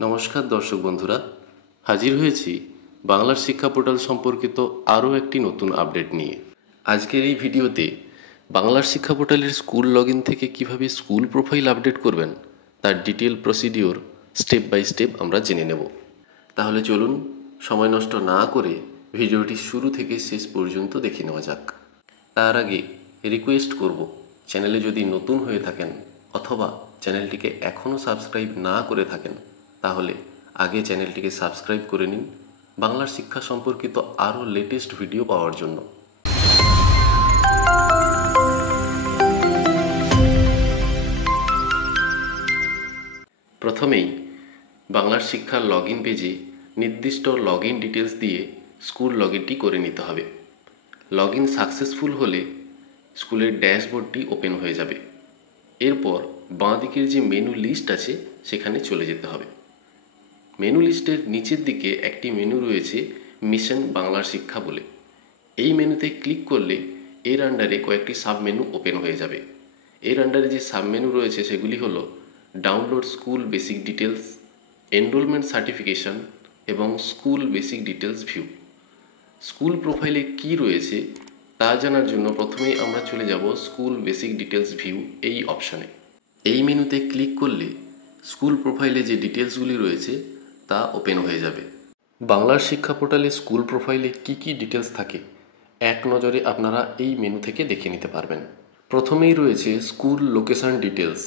নমস্কার দর্শক বন্ধুরা, হাজির হয়েছি বাংলার শিক্ষা পোর্টাল সম্পর্কিত আরও একটি নতুন আপডেট নিয়ে। আজকের এই ভিডিওতে বাংলার শিক্ষা পোর্টালের স্কুল লগ ইন থেকে কিভাবে স্কুল প্রোফাইল আপডেট করবেন তার detail procedure step by step আমরা জেনে নেব। তাহলে চলুন সময় নষ্ট না করে ভিডিওটি শুরু থেকে শেষ পর্যন্ত দেখে নেওয়া যাক। তার আগে রিকোয়েস্ট করব, চ্যানেলে যদি নতুন হয়ে থাকেন অথবা চ্যানেলটিকে এখনও সাবস্ক্রাইব না করে থাকেন তাহলে আগে চ্যানেলটিকে সাবস্ক্রাইব করে নিন বাংলার শিক্ষা সম্পর্কিত আরও লেটেস্ট ভিডিও পাওয়ার জন্য। প্রথমেই বাংলার শিক্ষার লগ ইন পেজে নির্দিষ্ট লগ ইন ডিটেলস দিয়ে স্কুল লগ ইনটি করে নিতে হবে। লগ ইন সাকসেসফুল হলে স্কুলের ড্যাশবোর্ডটি ওপেন হয়ে যাবে। এরপর বাঁ দিকের যে মেনু লিস্ট আছে সেখানে চলে যেতে হবে। মেনু লিস্টের নিচের দিকে একটি মেনু রয়েছে মিশন বাংলার শিক্ষা বলে। এই মেনুতে ক্লিক করলে এর আন্ডারে কয়েকটি সাব মেনু ওপেন হয়ে যাবে। এর আন্ডারে যে সাব মেনু রয়েছে সেগুলি হলো download school basic details, enrolment certification এবং school basic details view. School প্রোফাইলে কি রয়েছে তা জানার জন্য প্রথমেই আমরা চলে যাব স্কুল বেসিক ডিটেলস ভিউ এই অপশানে। এই মেনুতে ক্লিক করলে স্কুল প্রোফাইলে যে ডিটেলসগুলি রয়েছে তা ওপেন হয়ে যাবে। বাংলার শিক্ষা পোর্টালে স্কুল প্রোফাইলে কি কি ডিটেলস থাকে এক নজরে আপনারা এই মেনু থেকে দেখে নিতে পারবেন। প্রথমেই রয়েছে স্কুল লোকেশন ডিটেলস।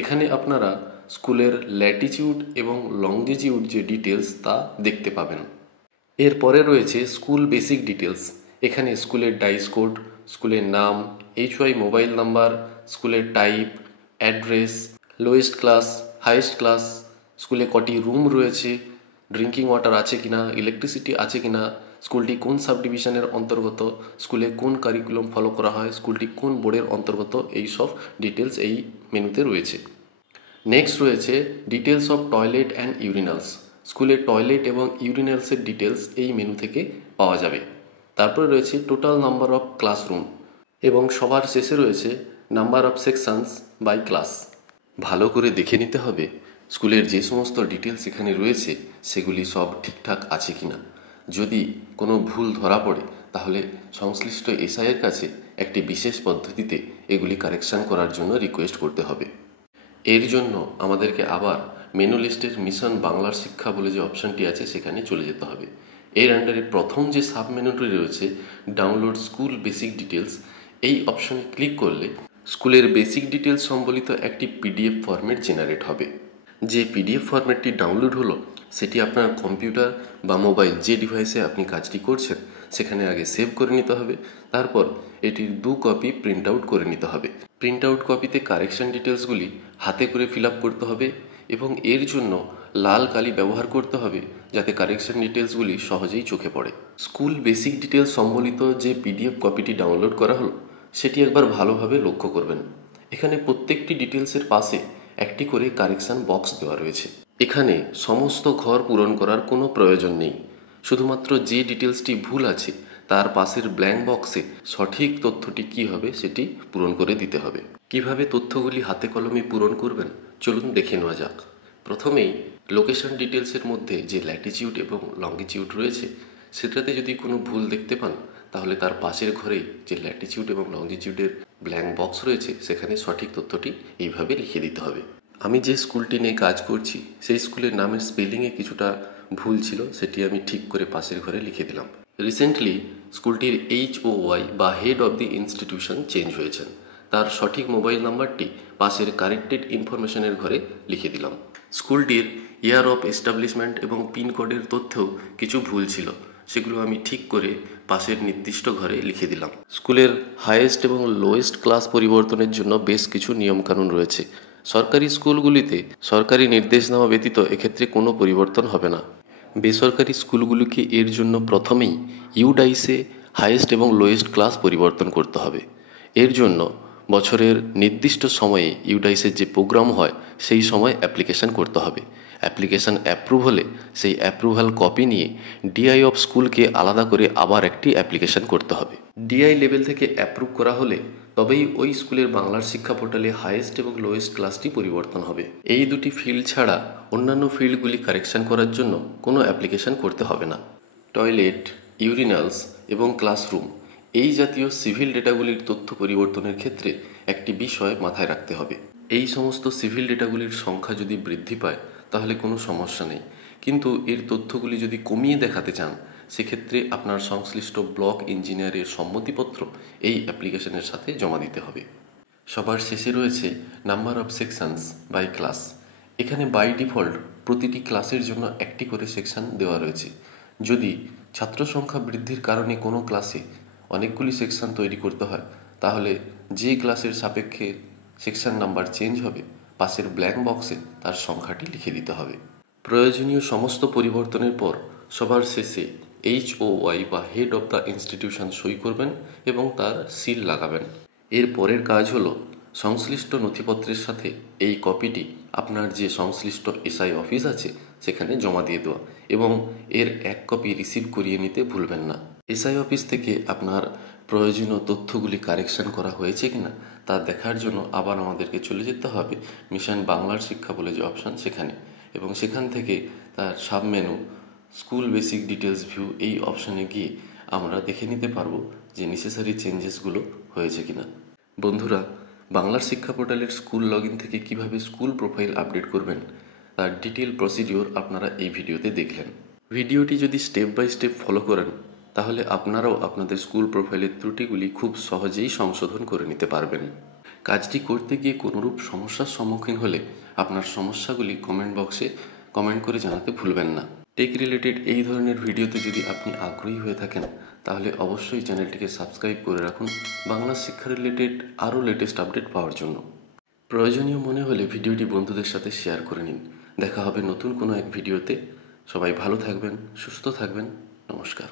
এখানে আপনারা স্কুলের ল্যাটিটিউড এবং লংজিটিউড যে ডিটেলস তা দেখতে পাবেন। এরপরে রয়েছে স্কুল বেসিক ডিটেলস। এখানে স্কুলের ডাইস কোড, স্কুলের নাম, HY মোবাইল নাম্বার, স্কুলের type, address, lowest class, highest class, স্কুলে কটি রুম রয়েছে, ড্রিঙ্কিং ওয়াটার আছে কিনা, ইলেকট্রিসিটি আছে কিনা, স্কুলটি কোন সাব ডিভিশনের অন্তর্গত, স্কুলে কোন কারিকুলাম ফলো করা হয়, স্কুলটি কোন বোর্ডের অন্তর্গত, এই সব ডিটেলস এই মেনুতে রয়েছে। নেক্সট রয়েছে ডিটেলস অফ টয়লেট অ্যান্ড ইউরিনালস। স্কুলের টয়লেট এবং ইউরিনালসের ডিটেলস এই মেনু থেকে পাওয়া যাবে। তারপরে রয়েছে টোটাল নাম্বার অফ ক্লাসরুম এবং সবার শেষে রয়েছে number of sections by class. ভালো করে দেখে নিতে হবে স্কুলের যে সমস্ত ডিটেলস এখানে রয়েছে সেগুলি সব ঠিকঠাক আছে কিনা। যদি কোনো ভুল ধরা পড়ে তাহলে সংশ্লিষ্ট এসআইয়ের কাছে একটি বিশেষ পদ্ধতিতে এগুলি কারেকশন করার জন্য রিকোয়েস্ট করতে হবে। এর জন্য আমাদেরকে আবার মেনু লিস্টের মিশন বাংলার শিক্ষা বলে যে অপশানটি আছে সেখানে চলে যেতে হবে। এর আন্ডারে প্রথম যে সাব মেনুটি রয়েছে ডাউনলোড স্কুল বেসিক ডিটেলস, এই অপশানে ক্লিক করলে স্কুলের বেসিক ডিটেলস সম্বলিত একটি PDF ফরম্যাট জেনারেট হবে। যে PDF ফরম্যাটটি ডাউনলোড হলো সেটি আপনার কম্পিউটার বা মোবাইল যে ডিভাইসে আপনি কাজটি করছেন সেখানে আগে সেভ করে নিতে হবে। তারপর এটির 2 কপি প্রিন্ট আউট করে নিতে হবে। প্রিন্ট আউট কপিতে কারেকশন ডিটেলসগুলি হাতে করে ফিল আপ করতে হবে এবং এর জন্য লাল কালি ব্যবহার করতে হবে যাতে কারেকশন ডিটেলসগুলি সহজেই চোখে পড়ে। স্কুল বেসিক ডিটেলস সম্বলিত যে PDF কপিটি ডাউনলোড করা হলো সেটি একবার ভালোভাবে লক্ষ্য করবেন। এখানে প্রত্যেকটি ডিটেলসের পাশে একটি করে কারেকশন বক্স দেওয়া রয়েছে। এখানে সমস্ত ঘর পূরণ করার কোনো প্রয়োজন নেই। শুধুমাত্র যে ডিটেলসটি ভুল আছে তার পাশের ব্ল্যাঙ্ক বক্সে সঠিক তথ্যটি কী হবে সেটি পূরণ করে দিতে হবে। কিভাবে তথ্যগুলি হাতে কলমে পূরণ করবেন চলুন দেখে নেওয়া যাক। প্রথমেই লোকেশন ডিটেলসের মধ্যে যে ল্যাটিটিউড এবং লংগিটিউড রয়েছে সেটাতে যদি কোনো ভুল দেখতে পান তাহলে তার পাশের ঘরেই যে ল্যাটিটিউড এবং লংজিটিউডের ব্ল্যাঙ্ক বক্স রয়েছে সেখানে সঠিক তথ্যটি এইভাবে লিখে দিতে হবে। আমি যে স্কুলটি নিয়ে কাজ করছি সেই স্কুলের নামের স্পেলিংয়ে কিছুটা ভুল ছিল, সেটি আমি ঠিক করে পাশের ঘরে লিখে দিলাম। রিসেন্টলি স্কুলটির HOY বা head of the institution change হয়েছেন, তার সঠিক মোবাইল নাম্বারটি পাশের কারেক্টেড ইনফরমেশনের ঘরে লিখে দিলাম। স্কুলটির ইয়ার অফ এস্টাবলিশমেন্ট এবং পিনকোডের তথ্যেও কিছু ভুল ছিল, সেগুলো আমি ঠিক করে পাশের নির্দিষ্ট ঘরে লিখে দিলাম। স্কুলের হাইয়েস্ট এবং লোয়েস্ট ক্লাস পরিবর্তনের জন্য বেশ কিছু নিয়মকানুন রয়েছে। সরকারি স্কুলগুলিতে সরকারি নির্দেশনামা ব্যতীত এক্ষেত্রে কোনো পরিবর্তন হবে না। বেসরকারি স্কুলগুলিকে এর জন্য প্রথমেই ইউডাইসে হাইয়েস্ট এবং লোয়েস্ট ক্লাস পরিবর্তন করতে হবে। এর জন্য বছরের নির্দিষ্ট সময়ে ইউডাইসের যে প্রোগ্রাম হয় সেই সময় অ্যাপ্লিকেশান করতে হবে। অ্যাপ্লিকেশান অ্যাপ্রুভ হলে সেই অ্যাপ্রুভাল কপি নিয়ে DI অফ স্কুলকে আলাদা করে আবার একটি অ্যাপ্লিকেশান করতে হবে। ডিআই লেভেল থেকে অ্যাপ্রুভ করা হলে তবেই ওই স্কুলের বাংলার শিক্ষা পোর্টালে হাইয়েস্ট এবং লোয়েস্ট ক্লাসটি পরিবর্তন হবে। এই দুটি ফিল্ড ছাড়া অন্যান্য ফিল্ডগুলি কারেকশন করার জন্য কোনো অ্যাপ্লিকেশন করতে হবে না। টয়লেট, ইউরিনালস এবং ক্লাসরুম এই জাতীয় সিভিল ডেটাগুলির তথ্য পরিবর্তনের ক্ষেত্রে একটি বিষয় মাথায় রাখতে হবে। এই সমস্ত সিভিল ডেটাগুলির সংখ্যা যদি বৃদ্ধি পায় তাহলে কোনো সমস্যা নেই, কিন্তু এর তথ্যগুলি যদি কমিয়ে দেখাতে চান সেক্ষেত্রে আপনার সংশ্লিষ্ট ব্লক ইঞ্জিনিয়ারের সম্মতিপত্র এই অ্যাপ্লিকেশনের সাথে জমা দিতে হবে। সবার শেষে রয়েছে number of sections by class. এখানে বাই ডিফল্ট প্রতিটি ক্লাসের জন্য একটি করে সেকশন দেওয়া রয়েছে। যদি ছাত্র সংখ্যা বৃদ্ধির কারণে কোনো ক্লাসে অনেকগুলি সেকশন তৈরি করতে হয় তাহলে যে ক্লাসের সাপেক্ষে সেকশন নাম্বার চেঞ্জ হবে পাশের ব্ল্যাঙ্ক বক্সে তার সংখ্যাটি লিখে দিতে হবে। প্রয়োজনীয় সমস্ত পরিবর্তনের পর সবার শেষে HOY বা হেড অফ দ্য ইনস্টিটিউশন সই করবেন এবং তার সিল লাগাবেন। এর পরের কাজ হলো সংশ্লিষ্ট নথিপত্রের সাথে এই কপিটি আপনার যে সংশ্লিষ্ট SI অফিস আছে সেখানে জমা দিয়ে দেওয়া এবং এর এক কপি রিসিভ করিয়ে নিতে ভুলবেন না। SI অফিস থেকে আপনার প্রয়োজনীয় তথ্যগুলি কারেকশন করা হয়েছে কিনা তা দেখার জন্য আবার আমাদেরকে চলে যেতে হবে মিশন বাংলার শিক্ষা বলে যে অপশান সেখানে, এবং সেখান থেকে তার sub menu school basic details view এই অপশানে গিয়ে আমরা দেখে নিতে পারবো যে নেসেসারি চেঞ্জেসগুলো হয়েছে কিনা। বন্ধুরা, বাংলার শিক্ষা পোর্টালের স্কুল লগইন থেকে কিভাবে স্কুল প্রোফাইল আপডেট করবেন তার ডিটেল প্রসিডিওর আপনারা এই ভিডিওতে দেখলেন। ভিডিওটি যদি স্টেপ বাই স্টেপ ফলো করেন তাহলে আপনারাও আপনাদের স্কুল প্রোফাইলের ত্রুটিগুলি খুব সহজেই সংশোধন করে নিতে পারবেন। কাজটি করতে গিয়ে কোনোরূপ সমস্যার সম্মুখীন হলে আপনার সমস্যাগুলি কমেন্ট বক্সে কমেন্ট করে জানাতে ভুলবেন না। টেক রিলেটেড এই ধরনের ভিডিওতে যদি আপনি আগ্রহী হয়ে থাকেন তাহলে অবশ্যই চ্যানেলটিকে সাবস্ক্রাইব করে রাখুন বাংলা শিক্ষা রিলেটেড আরও লেটেস্ট আপডেট পাওয়ার জন্য। প্রয়োজনীয় মনে হলে ভিডিওটি বন্ধুদের সাথে শেয়ার করে নিন। দেখা হবে নতুন কোনো এক ভিডিওতে। সবাই ভালো থাকবেন, সুস্থ থাকবেন। নমস্কার।